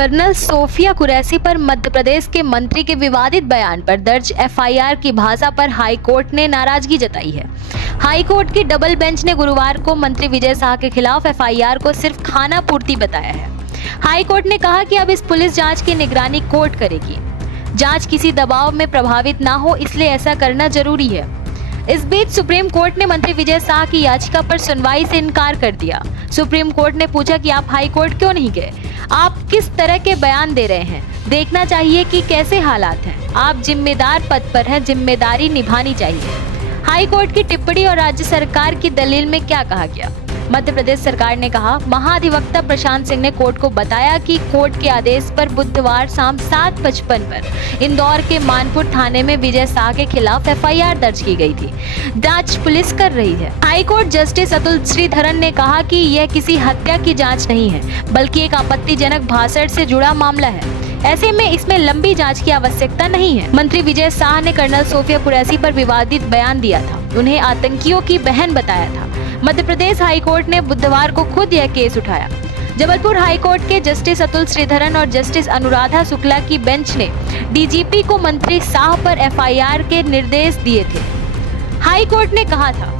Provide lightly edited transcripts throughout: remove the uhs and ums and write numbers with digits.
Colonel Sofia Qureshi पर मध्य प्रदेश के मंत्री के विवादित बयान पर दर्ज एफआईआर की भाषा पर हाई कोर्ट ने नाराजगी जताई है। हाई कोर्ट की डबल बेंच ने गुरुवार को मंत्री विजय शाह के खिलाफ एफआईआर को सिर्फ खाना पूर्ति बताया है। हाई कोर्ट ने कहा कि अब इस पुलिस जांच की निगरानी कोर्ट करेगी। जांच किसी दबाव में प्रभावित ना हो, इसलिए ऐसा करना जरूरी है। इस बीच सुप्रीम कोर्ट ने मंत्री विजय शाह की याचिका पर सुनवाई से इनकार कर दिया। सुप्रीम कोर्ट ने पूछा कि आप हाई कोर्ट क्यों नहीं गए? आप किस तरह के बयान दे रहे हैं? देखना चाहिए कि कैसे हालात हैं। आप जिम्मेदार पद पर हैं, जिम्मेदारी निभानी चाहिए। हाई कोर्ट की टिप्पणी और राज्य सरकार की दलील में क्या कहा गया? मध्य प्रदेश सरकार ने कहा, महाधिवक्ता प्रशांत सिंह ने कोर्ट को बताया कि कोर्ट के आदेश पर बुधवार शाम 7:55 पर इंदौर के मानपुर थाने में विजय शाह के खिलाफ एफआईआर दर्ज की गई थी। जांच पुलिस कर रही है। High court justice Atul Sreedharan ने कहा कि यह किसी हत्या की जांच नहीं है, बल्कि एक आपत्तिजनक भाषण से जुड़ा मामला है। ऐसे में इसमें लंबी जांच की आवश्यकता नहीं है। मंत्री विजय शाह ने कर्नल सोफिया कुरैशी पर विवादित बयान दिया था, उन्हें आतंकियों की बहन बताया था। मध्य प्रदेश हाई कोर्ट ने बुधवार को खुद यह केस उठाया। जबलपुर हाई कोर्ट के जस्टिस अतुल श्रीधरन और जस्टिस अनुराधा शुक्ला की बेंच ने डीजीपी को मंत्री शाह पर एफआईआर के निर्देश दिए थे। हाई कोर्ट ने कहा था,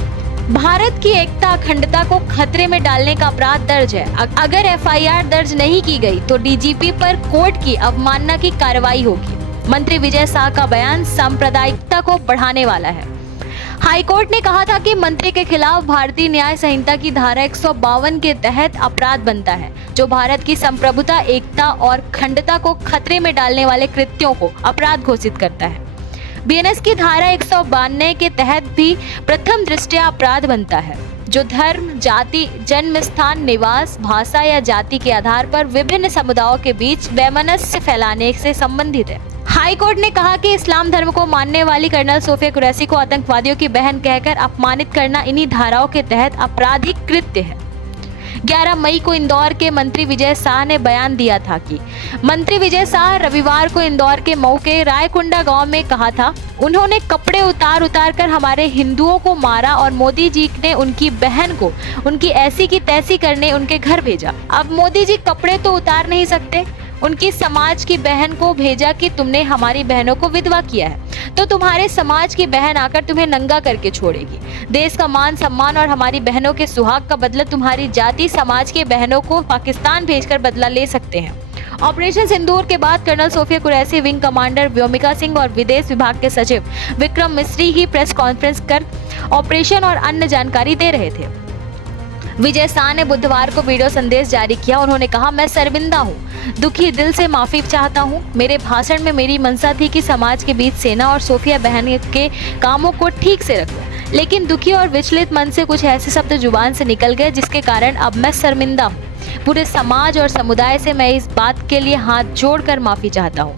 भारत की एकता अखंडता को खतरे में डालने का अपराध दर्ज है। अगर एफआईआर दर्ज नहीं की गई तो डीजीपी पर कोर्ट की अवमानना की कार्रवाई होगी। मंत्री विजय शाह का बयान सांप्रदायिकता को बढ़ाने वाला है। हाई कोर्ट ने कहा था कि मंत्री के खिलाफ भारतीय न्याय संहिता की धारा 152 के तहत अपराध बनता है, जो भारत की संप्रभुता, एकता और अखंडता को खतरे में डालने वाले कृत्यों को अपराध घोषित करता है। बीएनएस की धारा 192 के तहत भी प्रथम दृष्टया अपराध बनता है, जो धर्म, जाति, जन्म स्थान, निवास, भाषा या जाति के आधार पर विभिन्न समुदायों के बीच वैमनस्य फैलाने से संबंधित है। हाई कोर्ट ने कहा कि इस्लाम धर्म को मानने वाली कर्नल सोफिया कुरैशी को आतंकवादियों की बहन कहकर अपमानित करना इन्हीं धाराओं के तहत आपराधिक कृत्य है। 11 मई को इंदौर के मंत्री विजय शाह ने बयान दिया था कि मंत्री विजय शाह रविवार को इंदौर के मऊ के रायकुंडा गांव में कहा था, उन्होंने कपड़े उतार कर हमारे हिंदुओं को मारा और मोदी जी ने उनकी बहन को उनकी ऐसी की तैसी करने उनके घर भेजा। अब मोदी जी कपड़े तो उतार नहीं सकते, उनकी समाज की बहन को भेजा कि तुमने हमारी बहनों को विधवा किया है, तो तुम्हारे समाज की बहन आकर तुम्हें नंगा करके छोड़ेगी। देश का मान सम्मान और हमारी बहनों के सुहाग का बदला तुम्हारी जाति समाज के बहनों को पाकिस्तान भेजकर बदला ले सकते हैं। ऑपरेशन सिंदूर के बाद colonel Sofia Qureshi, wing commander Vyomika Singh और विदेश विभाग के सचिव विक्रम मिस्री ही प्रेस कॉन्फ्रेंस कर ऑपरेशन और अन्य जानकारी दे रहे थे। विजय शाह ने बुधवार को वीडियो संदेश जारी किया। उन्होंने कहा, मैं शर्मिंदा हूँ, दुखी दिल से माफी चाहता हूँ। मेरे भाषण में मेरी मंशा थी कि समाज के बीच सेना और सोफिया बहन के कामों को ठीक से रखूं, लेकिन दुखी और विचलित मन से कुछ ऐसे शब्द जुबान से निकल गए जिसके कारण अब मैं शर्मिंदा हूँ। पूरे समाज और समुदाय से मैं इस बात के लिए हाथ जोड़कर माफी चाहता हूँ।